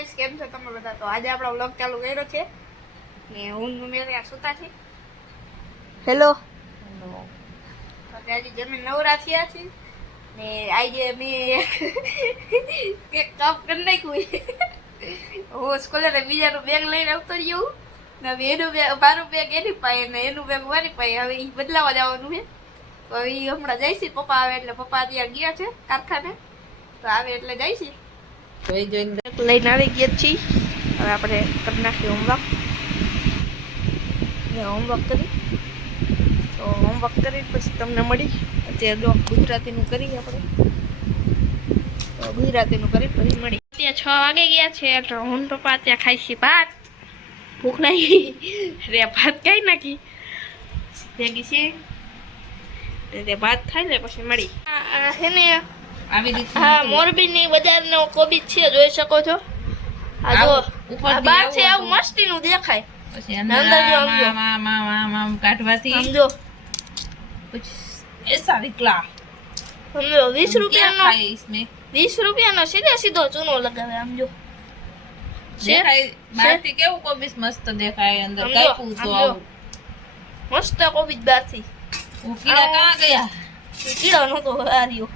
Guys કેમ છો તમે બધા? તો આજે આપણો વ્લોગ ચાલુ કર્યો છે ને હું મેળ્યા સુતા છે. Hello hello. તો આજે જમીન નવરા થયા છે ને આજે મેં એક કપ કરી નાખ્યું. હું સ્કૂલે બીજાનું બેગ લઈને આવતો રહ્યો ને હવે એનું બેગ મારું બેગ એની પાસે ને એનું બેગ મારી પાસે. હવે એ બદલાવા જવાનું છે. તો એ હમણાં જાય છે. પપ્પા આવે એટલે પપ્પા ત્યાં ગયા છે કારખાને. તો આવે એટલે જાય છે. તો એ જોઈને લઈને આવી ગયા છીએ. હવે આપણે કરી નાખીએ હોમવર્ક. હોમવર્ક કરી તો હોમવર્ક કરી પછી તમને મળી. અત્યારે જો ગુજરાતીનું કરીએ આપણે. તો ગુજરાતીનું કરી પછી મળી. ત્યાં 6 વાગે ગયા છે એટલે હું પપ્પા ત્યાં ખાઈ છે ભાત. ભૂખ લાગી રે ભાત ખાઈ નાખી ભેગી છે. તે ભાત ખાઈ લે પછી મળી. હે ને આવી રીતે હા મોરબીની બજારનો કોબીજ છે જોઈ શકો છો. આ જો ઉપર બહાર છે આવું મસ્તીનું દેખાય. પછી અંદર જો આમ કાઢવાથી સમજો પછી એસા વિકલા સમજો 20 રૂપિયાનો 20 રૂપિયાનો સીધો ચૂનો લગાવે આમ જો દેખાય. બહારથી કેવું કોબીજ મસ્ત દેખાય અંદર કાપું તો આવું મસ્ત કોબીજ બહારથી. કીડા કहाँ ગયા? કીડા નતો આર્યો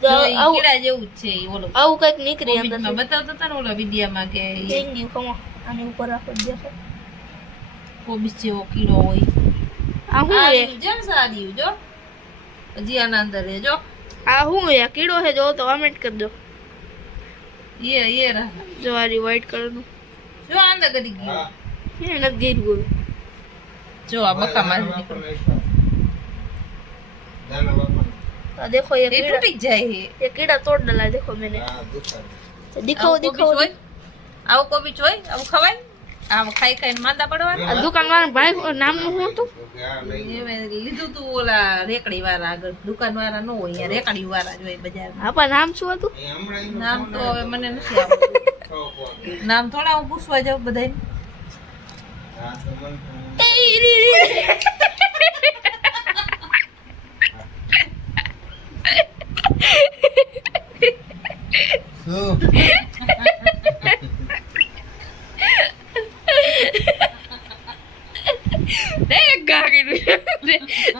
કીડા જેવું જ છે. ઓલો આવું કઈક નીકળી અંદર બતાવતા હતા ને ઓલા વિડિયામાં કે ડેન્ગ્યુ ખમો આની ઉપર રાખો દેખો કોબીજ જેવો કીડો હોય. આ હું એ જેમ સારી જો હજી આના અંદર હે જો. આ હું એ કીડો હે જો તો કમેન્ટ કરી દો. ये रहा जो वाली व्हाइट कलर નું જો અંદર ગડી ગયો ये નથી ગયું જો આ બકા મારી નીકળ્યો. देखो ये टूट जाए है. ये कीड़ा तोड़ डाला है देखो मैंने. दिखाओ आओ कोबीज होय अब खवाय આમ ખાઈ ખાઈને માંદા પડવાના. દુકાનવાળા ભાઈ નામ નું શું હતું? એ મે લીધું તું ઓલા રેકડી વાળા આગળ. દુકાનવાળા નો હોય યાર રેકડી વાળા જ હોય બજારમાં. આપા નામ શું હતું? નામ તો હવે મને નથી આવડતું. નામ થોડા હું પૂછવા જાઉં બધાને.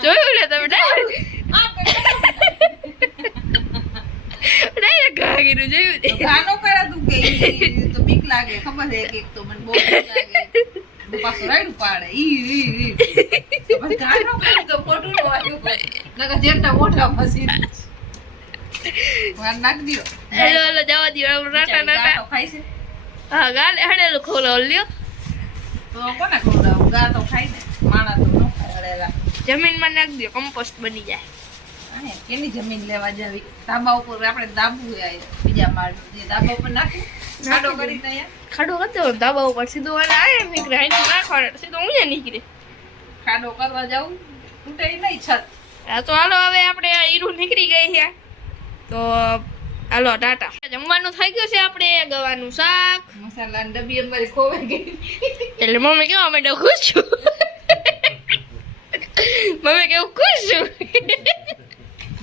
જોયું ને તમે ગાનો કરા તું કે તો બીક લાગે ખબર છે કે તો મને બહુ બીક લાગે. પાછો રાઈડ પાડે ઈ બસ ગાનો કરે તો ફોટો નો આવ્યો નકા જેટલા મોટા મશીન વાર નાખ દિયો. હેલો જવા દિયો રાટા નાટા ખાઈ છે. હા ગાલે હડેલું ખોલો લ્યો તો કોને ખવડાવ? ગા તો ખાઈ ને માણા તો ન ખાય હડેલા. જમીનમાં નાખ દો કમ્પોસ્ટ બની જાય. અને કેની જમીન લેવા જાવી? ધાબા ઉપર આપણે દાબવું આય બીજા માળ જે ધાબા ઉપર નાખી ખાડો કરી તૈયાર ખાડો કરતો ધાબા ઉપર સીધો વાળા આય નીકળે આઈ નાખવા સીધો ઉયા નીકળે. ખાડો કરવા જાવું તૂટે નહીં છત. આ તો હાલો હવે આપણે ઈરું નીકળી ગઈ છે તો હાલો ટાટા. જમવાનું થઈ ગયું છે આપણે ગવાનું શાક મસાલાની ડબ્બી અમારી ખોવાઈ ગઈ એટલે મમ્મી કેવા માંડ્યો ખુશ છું. મમ્મી કેવું ખુશ છું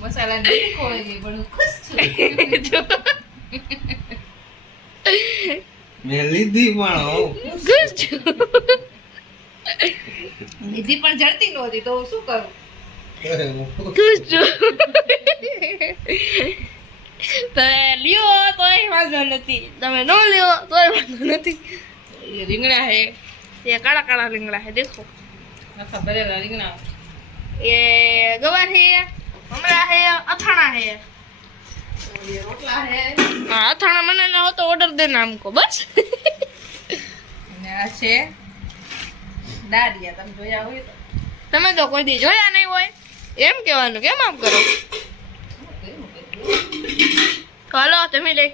મસાલાની ડબ્બી ખોવાઈ ગઈ પણ ખુશ છું. મેં લીધી પણ ખુશ છું. લીધી પણ જડતી નહોતી તો શું કરું? ખુશ છું. લ્યો તોય વાંધો નથી, તમે ન લ્યો તોય વાંધો નથી. રીંગણા હે ये काला काला रिंगड़ा है देखो. अच्छा बड़े रिंगड़ा. ये गवार है, ममरा है, अथाना है. ये रोटला है. हां अथाना મને ન હો તો ઓર્ડર દેના हमको बस. ને આ છે દાડિયા. તમે જોયા હોય તો તમે તો કોઈ દી જોયા નહીં હોય એમ કહેવાનું કેમ આમ કરો? હાલો તમે લે